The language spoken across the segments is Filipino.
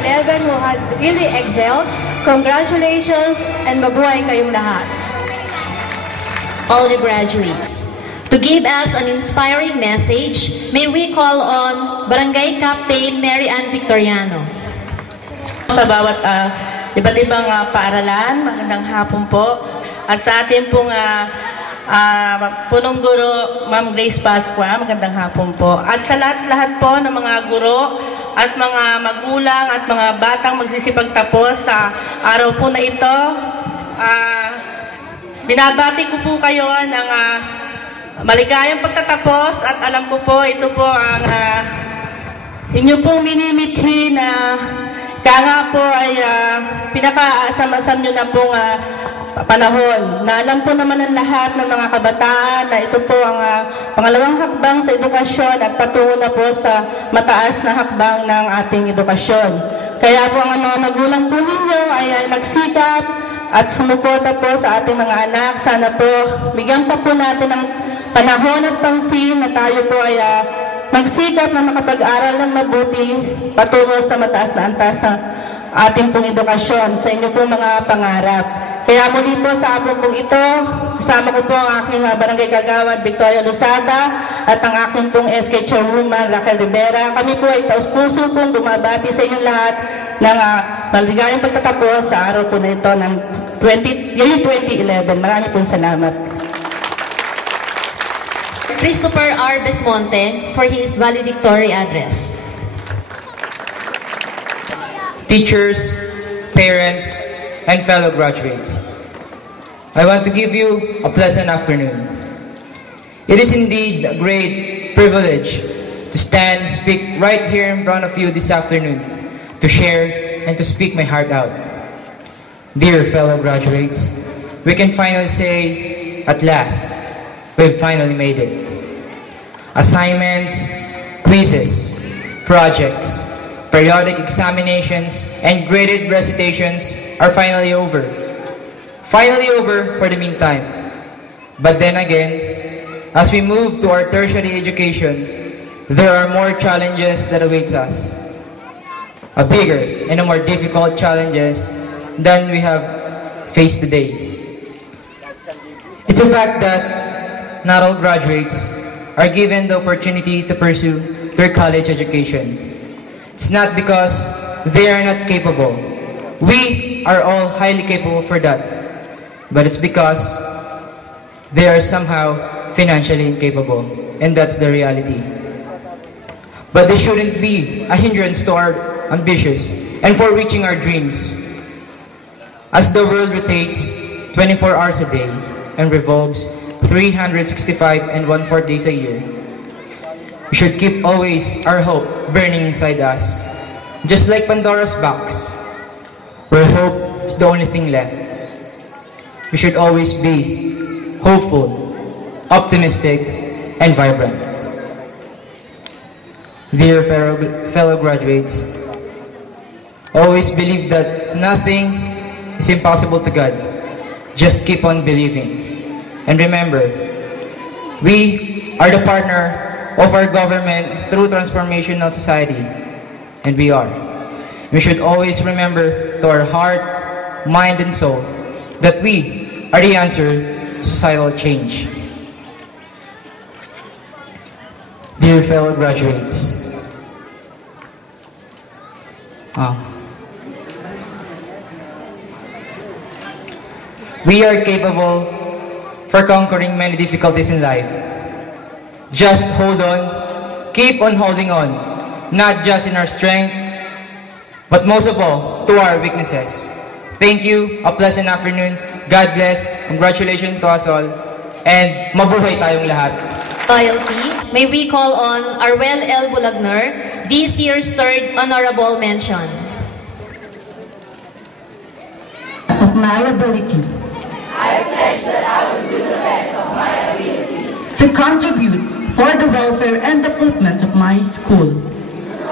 11 who had really excelled. Congratulations and mabuhay kayong lahat. All the graduates, to give us an inspiring message, may we call on Barangay Captain Mary Ann Victoriano. Sa bawat iba't ibang paaralan, magandang hapon po. At sa ating pong punong guro, Ma'am Grace Pascua, magandang hapon po. At sa lahat-lahat po ng mga guro at mga magulang at mga batang magsisipagtapos sa araw po na ito, binabati ko po kayo ng maligayang pagtatapos at alam ko po ito po ang inyo pong minimithi na kaya nga po ay pinakaasam-asam nyo na pong panahon. Na alam po naman ng lahat ng mga kabataan na ito po ang pangalawang hakbang sa edukasyon at patungo na po sa mataas na hakbang ng ating edukasyon. Kaya po ang mga magulang po ninyo ay nagsikap at sumuporta po sa ating mga anak. Sana po bigyan pa po natin ng panahon at pansin na tayo po ay magsikap na makapag-aral ng mabuti patungo sa mataas na antas ng ating pong edukasyon sa inyo pong mga pangarap. Kaya muli po sa hapon pong ito, kasama ko po ang aking barangay kagawad Victoria Losada at ang aking pong SK Chairwoman Raquel Rivera. Kami po ay taus-puso pong bumabati sa inyong lahat ng maligayang pagtatapos sa araw po na ito ng 2011. Marami pong salamat. Christopher R. Besmonte for his valedictory address. Teachers, parents, and fellow graduates, I want to give you a pleasant afternoon. It is indeed a great privilege to stand and speak right here in front of you this afternoon, to share and to speak my heart out. Dear fellow graduates, we can finally say, at last, we've finally made it. Assignments, quizzes, projects, periodic examinations, and graded recitations are finally over. Finally over for the meantime. But then again, as we move to our tertiary education, there are more challenges that awaits us. A bigger and a more difficult challenges than we have faced today. It's a fact that not all graduates are given the opportunity to pursue their college education. It's not because they are not capable. We are all highly capable for that. But it's because they are somehow financially incapable. And that's the reality. But this shouldn't be a hindrance to our ambitions and for reaching our dreams. As the world rotates 24 hours a day and revolves 365 and 1/4 days a year, we should keep always our hope burning inside us. Just like Pandora's box, where hope is the only thing left. We should always be hopeful, optimistic, and vibrant. Dear fellow graduates, always believe that nothing is impossible to God. Just keep on believing. And remember, we are the partner of our government through transformational society. And we are. We should always remember to our heart, mind, and soul that we are the answer to societal change. Dear fellow graduates, we are capable for conquering many difficulties in life. Just hold on, keep on holding on, not just in our strength, but most of all, to our weaknesses. Thank you, a pleasant afternoon, God bless, congratulations to us all, and mabuhay tayong lahat. Loyalty, may we call on Arwel L. Bulagner, this year's third honorable mention. Of my ability. I pledge that I will do the best of my ability to contribute for the welfare and development of my school.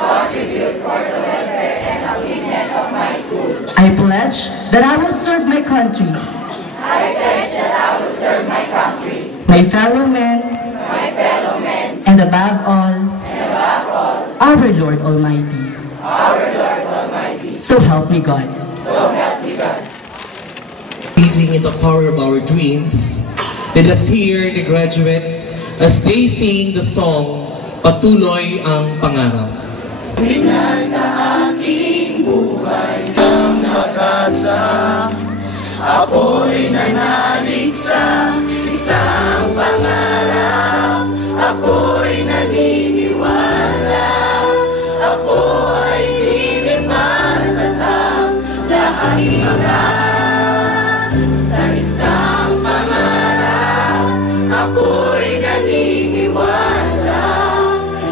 to contribute for the welfare and upliftment of my school. I pledge that I will serve my country, I pledge that I will serve my country, my fellow men, and above all, and above all, our Lord Almighty. our Lord Almighty. So help me God. Believing in the power of our dreams, let us hear the graduates as they sing the song, Patuloy ang Pangarap. Sa aking buhay ang nag-asa, ako'y nanalig sa isang pangarap. Ako'y naniniwala, ako ay lilipat at ang lahat sa isang pangarap. Ako'y naniniwala,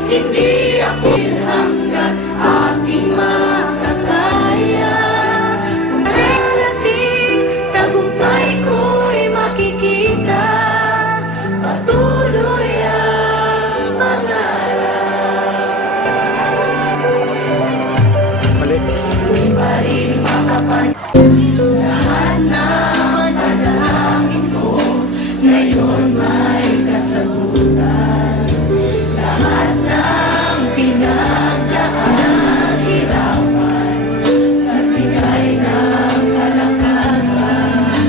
hindi ako hanggang aking makakaya. Kung darating, tagumpay ko'y makikita, patuloy ang pangarap. Kung pa rin makapansin, lahat na manalangin ko, ngayon may kasagutan. Lahat ng pinagdaan, hirapan, nagbigay ng kalakasan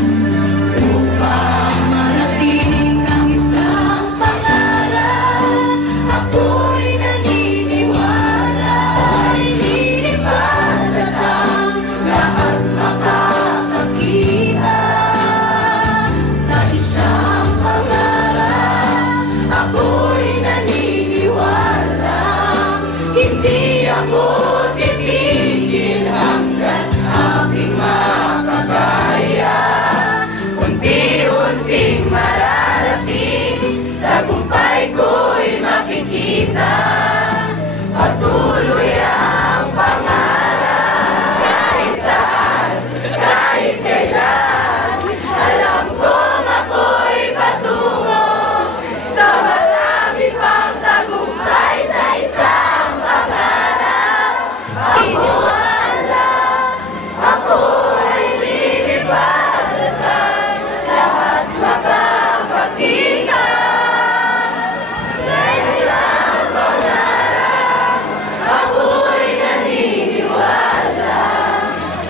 upang marating ang isang pangarap. Ako'y naniniwala, ay lilipad at ang lahat makakakita sa isang pangarap. Ako'y naniniwala, hindi ako titigil hanggang aking makakaya. Unti-unting mararating, tagumpay ko'y makikita, patuloy ang pangarap. Kahit saan, kahit kailan, alam kong ako'y patungo sa marami pang tagumpay sa isang pangarap. Ako ay lilipad at ang lahat makakakita sa isang pangarap. Ako'y naniniwala,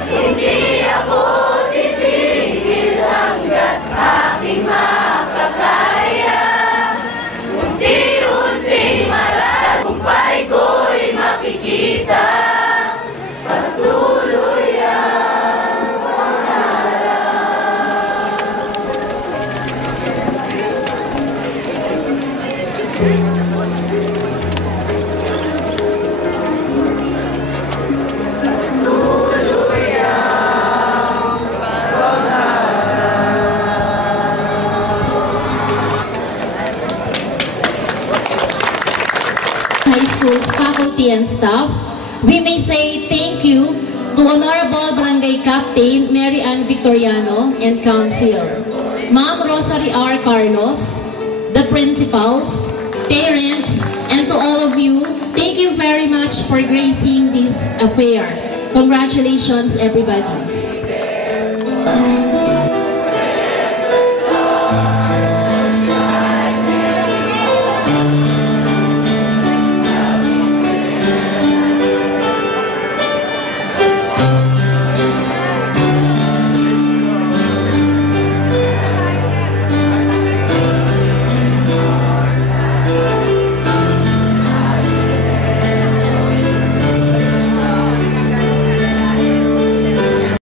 hindi ako titigil hanggat aking makakaya. Unti-unting maratagumpay ko'y makikita, patuloy ang High School's faculty and staff, we may say thank you to Honorable Barangay Captain Mary Ann Victoriano and Council, Ma'am Rosary R. Carlos, the principals, parents, and to all of you, thank you very much for gracing this affair. Congratulations, everybody.